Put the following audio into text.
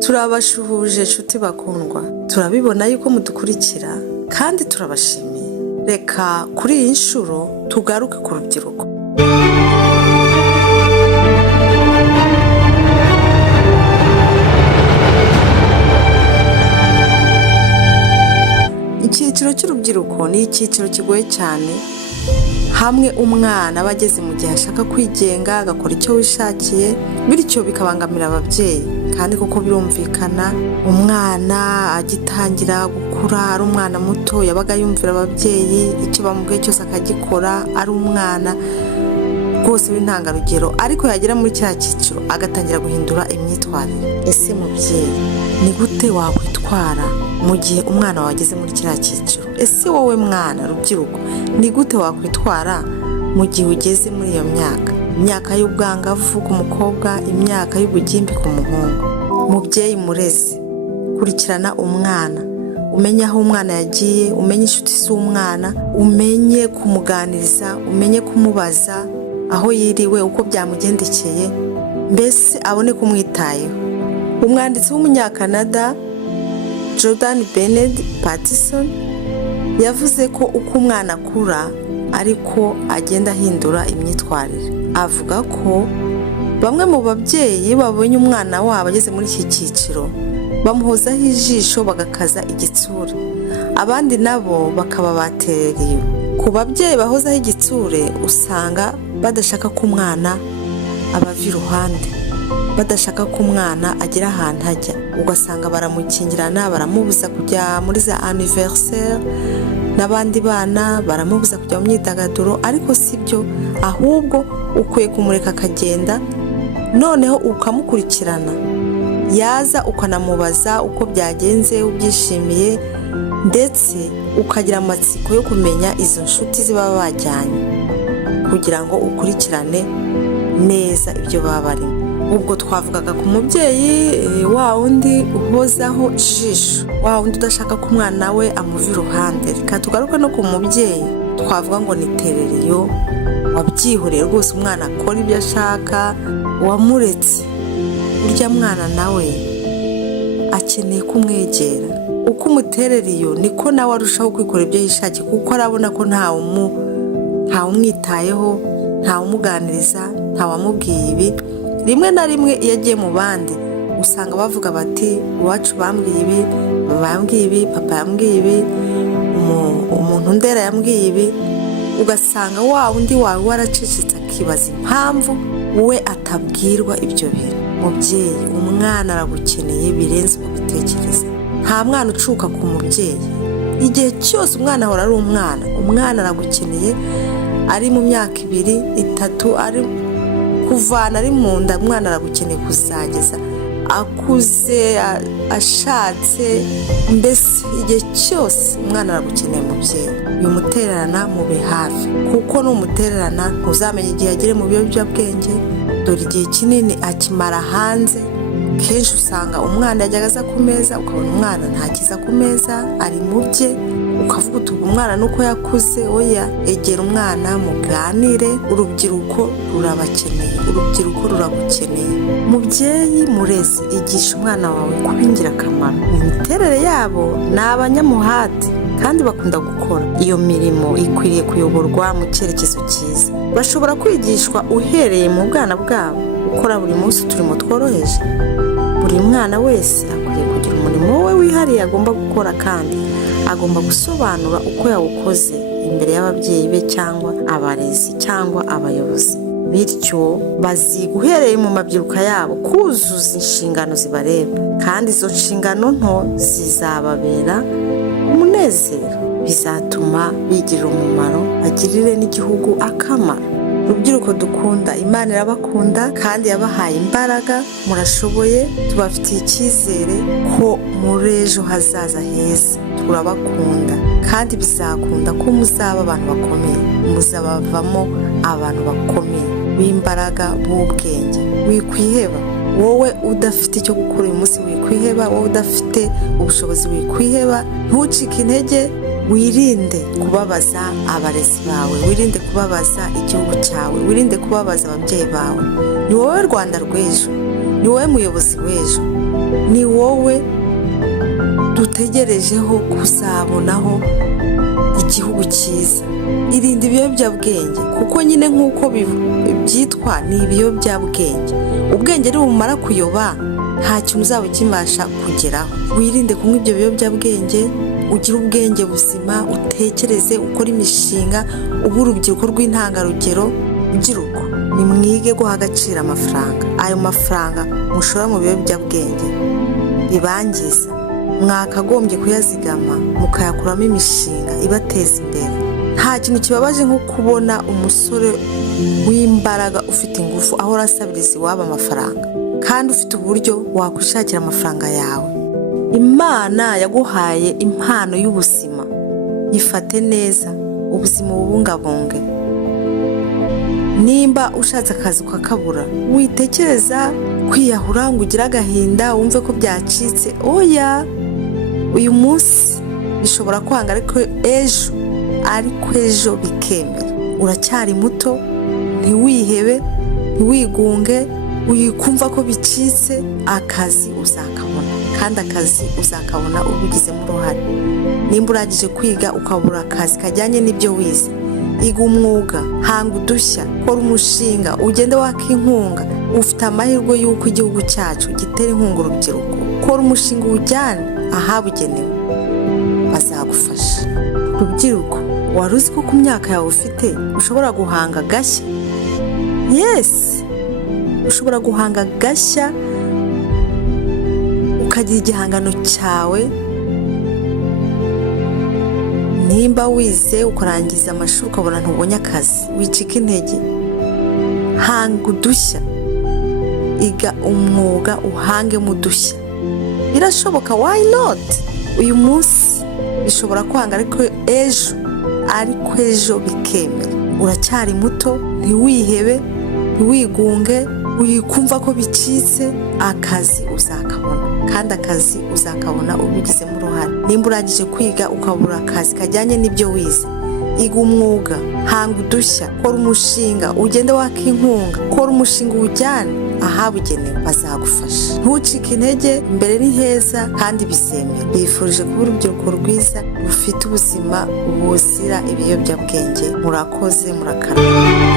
Turabashuhuje nshuti bakundwa, turabibona yuko mudukurikira kandi turabashimiye. Reka kuri iyi nshuro tugaruke ku rubyiruko. Icyiciro cy'urubyiruko ni icyiciro kigoye cyane, hamwe umwana aba ageze mu gihe ashaka kwigenga agakora icyo wishakiye, bityo bikabangamira ababyeyi. Kandi koko birumvikana, umwana agitangira gukura ari umwana muto yabaga yumvira ababyeyi, icyo bamubwiye cyose akagikora, ari umwana rwose w'intangarugero. Ariko yagera muri cya cyiciro agatangira guhindura imyitwarire. Ese mubyeyi, ni gute wakwitwara mu gihe umwana wageze muri kiriya cyiciro? Ese wowe mwana rubyiruko, ni gute wakwitwara mu gihe ugeze muri iyo myaka y'ubwangavu ku mukobwa, imyaka y'ubugimbi ku muhungu? Mubyeyi murezi, kurikirana umwana, umenye aho umwana yagiye, umenye inshuti z'umwana, umenye kumuganiriza, umenye kumubaza aho yiriwe, uko byamugendekeye, mbese abone kumwitayeho. Umwanditsi w'umunyakanada Jordan Bennett Patterson yavuze ko uko umwana akura ariko agenda ahindura imyitwarire. Avuga ko bamwe mu babyeyi babonye umwana wabo ageze muri iki cyiciro bamuhozaho ijisho bagakaza igitsure, abandi nabo bakaba batereriye. Ku babyeyi bahozaho igitsure usanga badashaka ko umwana abava iruhande, badashaka ko umwana agira ahantu ajya, ugasanga baramukingirana, baramubuza kujya muri za anniversaire n'abandi bana, baramubuza kujya mu myidagaduro. Ariko si byo, ahubwo ukwiye kumureka akagenda, noneho ukamukurikirana, yaza ukanamubaza uko byagenze, ubyishimiye, ndetse ukagira amatsiko yo kumenya izo nshuti ziba bajyanye, kugira ngo ukurikirane neza ibyo baba barimo. Ubwo twavugaga ku mubyeyi wa wundi uhozaho ijisho, wa wundi udashaka ko umwana we amuva iruhande. Reka tugaruke no ku mubyeyi twavuga ngo ni tereriyo, wabyihoreye rwose, umwana akora ibyo ashaka, wamuretse. Urya mwana nawe akeneye kumwegera. Uko umutereriyo niko nawe arushaho kwikora ibyo yishakiye, kuko arabona ko ntawumwitayeho, ntawumuganiriza, ntawamubwiye ibi. Rimwe na rimwe iyo agiye mu bandi usanga bavuga bati iwacu bambwiye ibi, mama yambwiye ibi, papa yambwiye ibi, umuntu ndera yambwiye ibi. Ugasanga wa wundi wawe waracecetse akibaza impamvu we atabwirwa ibyo bintu. Mubyeyi, umwana aragukeneye birenze uko bitekereza. Nta mwana ucuka ku mubyeyi. Igihe cyose umwana ahora ari umwana aragukeneye, ari mu myaka 2, 3, ari kuvana ari mu nda, umwana aragukeneye kuzageza akuze, ashatse, mbese igihe cyose umwana aragukeneye. Mubyeyi, uyu mutererana mube hafi, kuko n'umutererana ntuzamenye igihe agire mu biyobyabwenge. Dore igihe kinini akimara hanze. Kenshi usanga umwana yajyaga aza ku meza, ukabona umwana ntakiza ku meza, ari mu bye, ukavuga uti umwana nuko yakuze. Oya, egera umwana muganire. Urubyiruko rurabakeneye, urubyiruko ruragukeneye. Mubyeyi murezi, igisha umwana wawe kuba ingirakamaro. Imiterere yabo ni abanyamuhati kandi bakunda gukora. Iyo mirimo ikwiriye kuyoborwa mu cyerekezo cyiza. Bashobora kwigishwa uhereye mu bwana bwabo gukora buri munsi uturimo tworoheje. Buri mwana wese akwiriye kugira umurimo we wihariye agomba gukora, kandi agomba gusobanura uko yawukoze imbere y'ababyeyi be cyangwa abarezi cyangwa abayobozi. Bityo baziga uhereye mu mabyiruka yabo kuzuza inshingano zibareba, kandi izo nshingano nto zizababera umunezero. Bizatuma bigirira umumaro, bagirire n'igihugu akamaro. Rubyiruko dukunda, Imana irabakunda kandi yabahaye imbaraga. Murashoboye, tubafitiye icyizere ko muri ejo hazaza heza. Turabakunda kandi bizakunda ko muzaba abantu bakomeye, muzabavamo abantu bakomeye b'imbaraga, b'ubwenge. Wikwiheba wowe udafite icyo gukora uyu munsi, wikwiheba wowe udafite ubushobozi, wikwiheba. Ntucike intege, wirinde kubabaza abarezi bawe, wirinde kubabaza igihugu cyawe, wirinde kubabaza ababyeyi bawe. Ni wowe Rwanda rw'ejo, ni wowe muyobozi w'ejo, ni wowe dutegerejeho kuzabonaho igihugu cyiza. Irinde ibiyobyabwenge, kuko nyine nk'uko byitwa ni ibiyobyabwenge. Ubwenge nibumara kuyoba nta kintu uzaba ukibasha kugeraho. Wirinde kunywa ibyo biyobyabwenge, ugire ubwenge buzima, utekereze, ukore imishinga, ube urubyiruko rw'intangarugero. Rubyiruko, nimwige guha agaciro amafaranga. Ayo mafaranga mushora mu biyobyabwenge bibangiza, mwakagombye kuyazigama mukayakuramo imishinga ibateza imbere. Nta kintu kibabaje nko kubona umusore w'imbaraga ufite ingufu ahora asabiriza iwabo amafaranga, kandi ufite uburyo wakwishakira amafaranga yawe. Imana yaguhaye impano y'ubuzima, yifate neza, ubuzima bubungabunge. Nimba ushatse akazi ukakabura, witekereza kwiyahura ngo ugire agahinda wumve ko byacitse. Oya, uyu munsi bishobora kwanga, ariko ejo bikemera. Uracyari muto, ntiwihebe, ntiwigunge, wikumva ko bicitse. Akazi uzakabona, kandi akazi uzakabona ubigizemo uruhare. Nimba urangije kwiga ukabura akazi kajyanye n'ibyo wize, iga umwuga, hanga udushya, kora umushinga, ugende waka inkunga. Ufite amahirwe y'uko igihugu cyacu gitera inkunga urubyiruko. Kora umushinga uwujyane ahabugenewe, bazagufasha. Rubyiruko, wari uzi ko ku myaka yawe ufite ushobora guhanga gashya? Yes, ushobora guhanga gashya ukagira igihangano cyawe. Nimba wize ukarangiza amashuri ukabona ntubonye akazi, wicika intege, hanga udushya, iga umwuga uhangemo udushya. Birashoboka, why not? Uyu munsi bishobora kwanga, ariko ejo bikemera. Uracyari muto, ntiwihebe, ntiwigunge, wikumva ko bicitse. Akazi uzakabona, kandi akazi uzakabona ubigizemo uruhare. Nimba urangije kwiga ukabura akazi kajyanye n'ibyo wize, iga umwuga, hanga udushya, kora umushinga, ugende waka inkunga. Kora umushinga uwujyane ahabugenewe, bazagufasha. Ntucike intege, imbere ni heza kandi bizemera. Bifurije kuba urubyiruko rwiza rufite ubuzima buzira ibiyobyabwenge. Murakoze, murakarama.